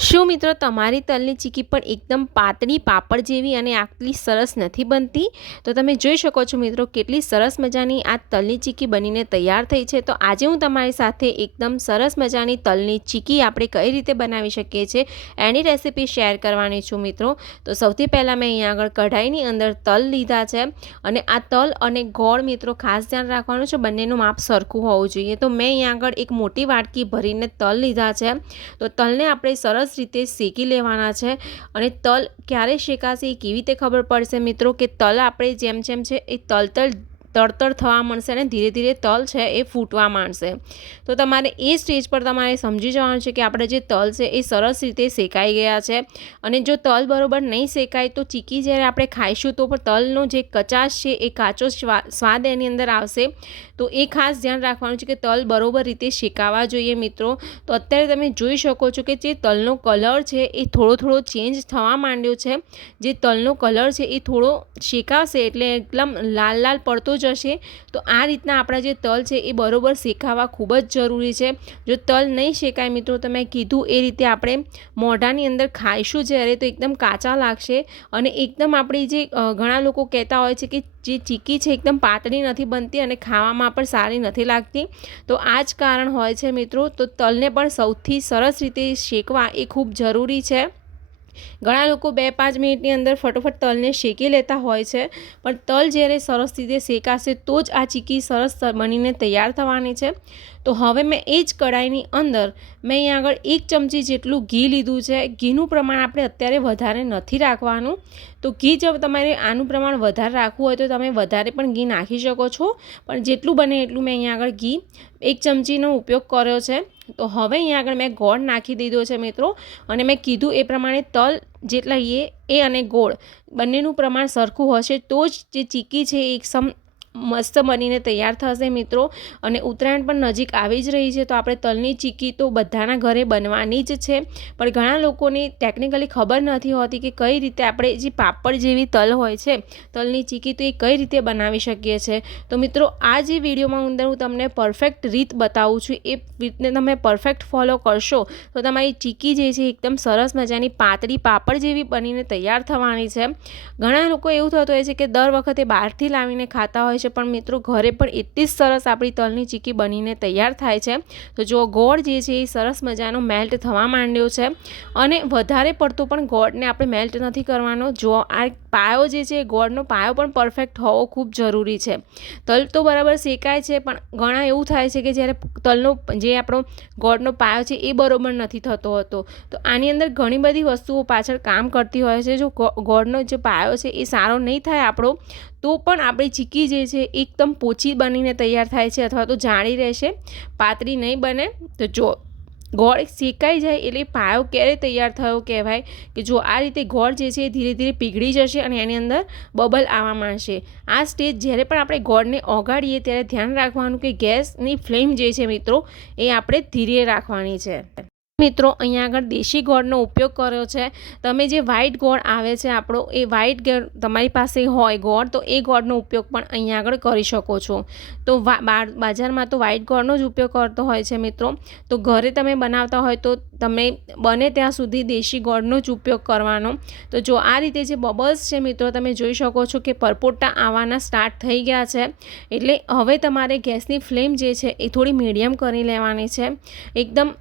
શું મિત્રો, તમારી તલની ચીકી પણ એકદમ પાતળી પાપડ જેવી અને આટલી સરસ નથી બનતી? તો તમે જોઈ શકો છો મિત્રો, કેટલી સરસ મજાની આ તલની ચીકી બનીને તૈયાર થઈ છે. તો આજે હું તમારી સાથે એકદમ સરસ મજાની તલની ચીકી આપણે કઈ રીતે બનાવી શકીએ છીએ એની રેસીપી શેર કરવાની છું મિત્રો. તો સૌથી પહેલાં મેં અહીંયા આગળ કઢાઈની અંદર તલ લીધા છે અને આ તલ અને ગોળ મિત્રો ખાસ ધ્યાન રાખવાનું છે, બંનેનું માપ સરખું હોવું જોઈએ. તો મેં અહીંયા આગળ એક મોટી વાટકી ભરીને તલ લીધા છે. તો તલને આપણે સરસ સરસ રીતે શેકી લેવાના છે. અને તલ ક્યારે શેકાશે એ કેવી રીતે ખબર પડશે મિત્રો? કે તલ આપણે જેમ જેમ છે એ તલ તલ તળતળ થવા માંડશે અને ધીરે ધીરે તલ છે એ ફૂટવા માંડશે. તો તમારે એ સ્ટેજ પર તમારે સમજી જવાનું છે કે આપણે જે તલ છે એ સરસ રીતે શેકાઈ ગયા છે. અને જો તલ બરોબર નહીં શેકાય તો ચીકી જ્યારે આપણે ખાઈશું તો પણ તલનો જે કચાશ છે એ કાચો સ્વાદ એની અંદર આવશે. તો એ ખાસ ધ્યાન રાખવાનું છે કે તલ બરોબર રીતે શેકાવા જોઈએ મિત્રો. તો અત્યારે તમે જોઈ શકો છો કે જે તલનો કલર છે એ થોડો થોડો ચેન્જ થવા માંડ્યો છે. જે તલનો કલર છે એ થોડો શેકાશે એટલે એકદમ લાલ લાલ પડતો જશે. તો આ રીતના આપણા જે તલ છે એ બરોબર શેકાવા ખૂબ જ જરૂરી છે. જો તલ નહીં શેકાય મિત્રો તમે કીધું એ રીતે આપણે મોઢાની અંદર ખાઈશું જ્યારે તો એકદમ કાચા લાગશે અને એકદમ આપણી જે ઘણા લોકો કહેતા હોય છે કે જે ચીકી છે એકદમ પાતળી નથી બનતી અને ખાવામાં પણ સારી નથી લાગતી. તો આ જ કારણ હોય છે મિત્રો. તો તલને પણ સૌથી સરસ રીતે શેકવા એ ખૂબ જરૂરી છે. ઘણા લોકો બે પાંચ મિનિટની અંદર ફટોફટ તલને શેકી લેતા હોય છે, પણ તલ જ્યારે સરસ રીતે શેકાશે તો જ આ ચીકી સરસ બનીને તૈયાર થવાની છે. તો હવે મેં એ જ કઢાઈની અંદર મેં અહીંયા આગળ એક ચમચી જેટલું ઘી લીધું છે. ઘીનું પ્રમાણ આપણે અત્યારે વધારે નથી રાખવાનું. તો ઘી જો તમારે આનું પ્રમાણ વધારે રાખવું હોય તો તમે વધારે પણ ઘી નાખી શકો છો. પણ જેટલું બને એટલું મેં અહીંયા આગળ ઘી, એક ચમચીનો ઉપયોગ કર્યો છે. તો હવે અહીંયા આગળ મેં ગોળ નાખી દીધો છે મિત્રો. અને મેં કીધું એ પ્રમાણે તલ જેટલા એ એ અને ગોળ બંનેનું પ્રમાણ સરખું હશે. તો જ જે ચીકી છે એ એક સમ મસ્ત બનીને તૈયાર થશે મિત્રો. અને ઉત્તરાયણ પણ નજીક આવી જ રહી છે, તો આપણે તલની ચીકી તો બધાના ઘરે બનવાની જ છે. પણ ઘણા લોકોને ટેકનિકલી ખબર નથી હોતી કે કઈ રીતે આપણે જે પાપડ જેવી તલ હોય છે, તલની ચીકી તો એ કઈ રીતે બનાવી શકીએ છીએ તો મિત્રો, આ જે વિડીયોમાં અંદર હું તમને પરફેક્ટ રીત બતાવું છું. એ રીતને તમે પરફેક્ટ ફોલો કરશો, તો તમારી ચીકી જે છે, એકદમ સરસ મજાની પાતળી પાપડ જેવી બનીને તૈયાર થવાની છે. ઘણા લોકો એવું થતું હોય છે કે દર વખતે બહારથી લાવીને ખાતા હોય છે પણ મિત્રો ઘરે પણ એટલી જ સરસ આપણી તલની ચીકી બનીને તૈયાર થાય છે. તો જો ગોળ જે છે એ સરસ મજાનો મેલ્ટ થવા માંડ્યો છે અને વધારે પડતો પણ ગોળને આપણે મેલ્ટ નથી કરવાનો. જો આ પાયો જે છે ગોળનો પાયો પણ પરફેક્ટ હોવો ખૂબ જરૂરી છે. તલ તો બરાબર શેકાય છે, પણ ઘણા એવું થાય છે કે જ્યારે તલનો જે આપણો ગોળનો પાયો છે એ બરાબર નથી થતો હતો. તો આની અંદર ઘણી બધી વસ્તુઓ પાછળ કામ કરતી હોય છે. જો ગોળનો જે પાયો છે એ સારો નહીં થાય આપણો તો પણ આપણી ચીકી જે છે, એકદમ પોચી બનીને તૈયાર થાય છે અથવા તો જાળી રહેશે. પાતળી નહીં બને. તો જો, ગોળ શેકાઈ જાય એટલે પાયો ક્યારે તૈયાર થયો કહેવાય કે જો આ રીતે ગોળ જે છે એ ધીરે ધીરે પીગળી જશે અને એની અંદર બબલ આવવા માંડશે. આ સ્ટેજ જ્યારે પણ આપણે ગોળને ઓગાડીએ ત્યારે ધ્યાન રાખવાનું કે ગેસની ફ્લેમ જે છે મિત્રો, એ આપણે ધીરે રાખવાની છે. મિત્રો, અહીંયા આગળ દેશી ગોળનો ઉપયોગ કર્યો છે. તમે જે વ્હાઈટ ગોળ આવે છે આપણો, એ વ્હાઈટ ગોળ તમારી પાસે હોય ગોળ, તો એ ગોળનો ઉપયોગ પણ અહીંયા આગળ કરી શકો છો. તો બજારમાં તો વ્હાઈટ ગોળનો જ ઉપયોગ કરતો હોય છે મિત્રો. તો ઘરે તમે બનાવતા હોય તો તમે બને ત્યાં સુધી દેશી ગોળનો જ ઉપયોગ કરવાનો. તો જો આ રીતે જે બબલ્સ છે મિત્રો, તમે જોઈ શકો છો કે પરપોટા આવવાના સ્ટાર્ટ થઈ ગયા છે. એટલે હવે તમારે ગેસની ફ્લેમ જે છે એ થોડી મીડિયમ કરી લેવાની છે. એકદમ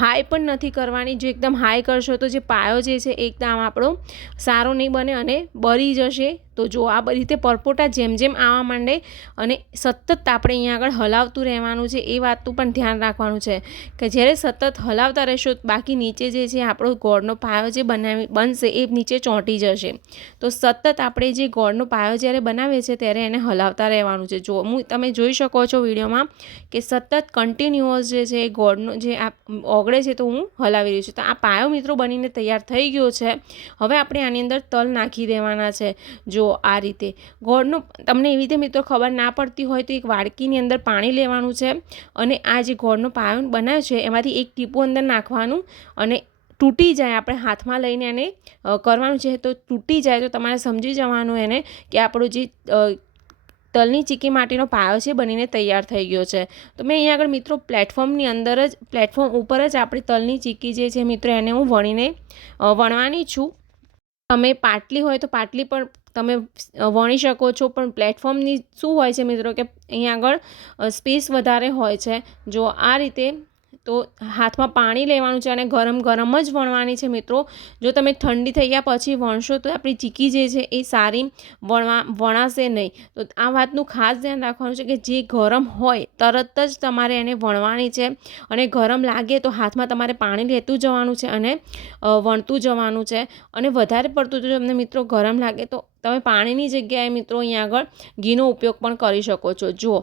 હાઈ પણ પણ નથી કરવાની. જો એકદમ હાઈ કરશો તો જે પાયો જે છે, એકદમ આપણો સારો નહીં બને અને બળી જશે. તો જો આ બધી રીતે પરપોટા જેમ જેમ આવવા માંડે અને સતત આપણે અહીંયા આગળ હલાવતું રહેવાનું છે, એ વાતનું પણ ધ્યાન રાખવાનું છે કે જ્યારે સતત હલાવતા રહેશો, બાકી નીચે જે છે, આપણો ગોળનો પાયો જે બનાવી બનશે એ નીચે ચોંટી જશે. તો સતત આપણે જે ગોળનો પાયો જ્યારે બનાવીએ છીએ, ત્યારે એને હલાવતા રહેવાનું છે. જો હું, તમે જોઈ શકો છો વિડીયોમાં કે સતત કન્ટિન્યુઅસ જે છે એ ગોળનો જે આ ઓગળે છે, તો હું હલાવી રહી છું. તો આ પાયો મિત્રો બનીને તૈયાર થઈ ગયો છે. હવે આપણે આની અંદર તલ નાખી દેવાના છે. જો આ રીતે. ગોળનું, તમને એવી રીતે મિત્રો ખબર ના પડતી હોય તો એક વાડકીની અંદર પાણી લેવાનું છે અને આ જે ગોળનો પાયો બનાવ્યો છે એમાંથી એક ટીપું અંદર નાખવાનું અને તૂટી જાય આપણે હાથમાં લઈને એને કરવાનું છે. તો તૂટી જાય તો તમારે સમજી જવાનું એને કે આપણું જે તલની ચીકી માટેનો પાયો છે બનીને તૈયાર થઈ ગયો છે. તો મેં અહીંયા આગળ મિત્રો પ્લેટફોર્મની અંદર જ, પ્લેટફોર્મ ઉપર જ આપણી તલની ચીકી જે છે મિત્રો એને હું વણીને વણવાની છું. તમે પાટલી હોય તો પાટલી પણ તમે વણી શકો છો, પણ પ્લેટફોર્મની શું હોય છે મિત્રો કે અહીંયા આગળ સ્પેસ વધારે હોય છે. જો આ રીતે તો હાથમાં પાણી લેવાનું છે અને ગરમ ગરમ જ વણવાની છે મિત્રો. જો તમે ઠંડી થઈ ગયા પછી વણશો તો આપણી ચીકી જે છે એ સારી વણવા વણાશે નહીં. તો આ વાતનું ખાસ ધ્યાન રાખવાનું છે કે જે ગરમ હોય તરત જ તમારે એને વણવાની છે અને ગરમ લાગે તો હાથમાં તમારે પાણી લેતું જવાનું છે અને વણતું જવાનું છે અને વધારે પડતું જો તમને મિત્રો ગરમ લાગે તો તમે પાણીની જગ્યાએ મિત્રો અહીંયા આગળ ઘીનો ઉપયોગ પણ કરી શકો છો. જુઓ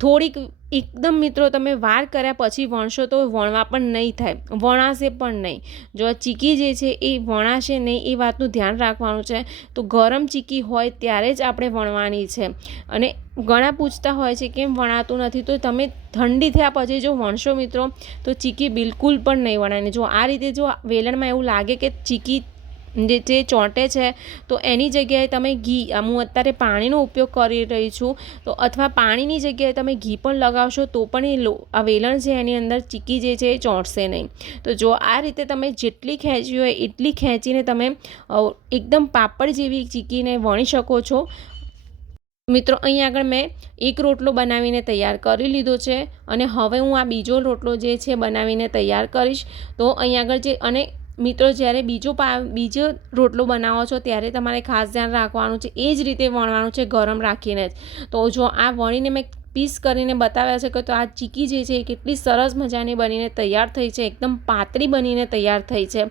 થોડીક એકદમ મિત્રો તમે વાર કર્યા પછી વણશો તો વણવા પણ નહીં થાય, વણાશે પણ નહીં. જો આ ચીકી જે છે એ વણાશે નહીં એ વાતનું ધ્યાન રાખવાનું છે. તો ગરમ ચીકી હોય ત્યારે જ આપણે વણવાની છે. અને ઘણા પૂછતા હોય છે કેમ વણાતું નથી, તો તમે ઠંડી થયા પછી જો વણશો મિત્રો, તો ચીકી બિલકુલ પણ નહીં વણાય. જો આ રીતે જો વેલણમાં એવું લાગે કે ચીકી જે જે ચોંટે છે, તો એની જગ્યાએ તમે ઘી, હું અત્યારે પાણીનો ઉપયોગ કરી રહી છું, તો અથવા પાણીની જગ્યાએ તમે ઘી પણ લગાવશો, તો પણ એ લો, આ વેલણ છે એની અંદર ચીકી જે છે એ ચોંટશે નહીં. તો જો આ રીતે તમે જેટલી ખેંચી હોય, એટલી ખેંચીને તમે એકદમ પાપડ જેવી ચીકીને વણી શકો છો. મિત્રો, અહીં આગળ મેં એક રોટલો બનાવીને તૈયાર કરી લીધો છે, અને હવે હું આ બીજો રોટલો જે છે બનાવીને તૈયાર કરીશ. તો અહીં આગળ જે, અને મિત્રો, જ્યારે બીજો પા, બીજો રોટલો બનાવો છો, ત્યારે તમારે ખાસ ધ્યાન રાખવાનું છે, એ જ રીતે વણવાનું છે ગરમ રાખીને જ. તો જો આ વણીને મેં પીસ કરીને બતાવ્યા છે કે તો આ ચીકી જે છે એ કેટલી સરસ મજાની બનીને તૈયાર થઈ છે, એકદમ પાતળી બનીને તૈયાર થઈ છે.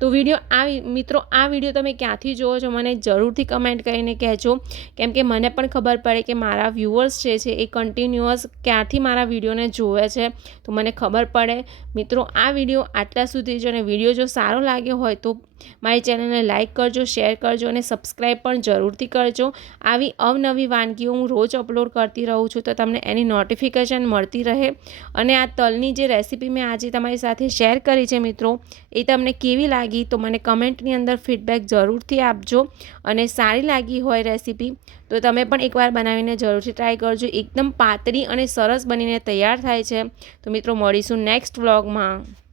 તો વીડિયો આ મિત્રો, આ વીડિયો તમે ક્યાંથી જુઓ છો મને જરૂરથી કમેન્ટ કરીને કહેજો. કેમ કે મને પણ ખબર પડે કે મારા વ્યૂઅર્સ જે છે એ કન્ટિન્યુઅસ ક્યાંથી મારા વિડીયોને જોવે છે, તો મને ખબર પડે. મિત્રો, આ વીડિયો આટલા સુધી જો અને વીડિયો જો સારો લાગ્યો હોય તો મારી ચેનલને લાઇક કરજો, શેર કરજો અને સબસ્ક્રાઈબ પણ જરૂરથી કરજો. આવી અવનવી વાનગીઓ હું રોજ અપલોડ કરતી રહું છું તો તમને એની નોટિફિકેશન મળતી રહે. અને આ તલની જે રેસીપી મેં આજે તમારી સાથે શેર કરી છે મિત્રો, એ તમને કેવી લાગી તો મને કમેન્ટની અંદર ફીડબેક જરૂરથી આપજો. અને સારી લાગી હોય રેસીપી તો તમે પણ એકવાર બનાવીને જરૂરથી ટ્રાય કરજો. એકદમ પાતળી અને સરસ બનીને તૈયાર થાય છે. તો મિત્રો, મળીશું નેક્સ્ટ વ્લોગમાં.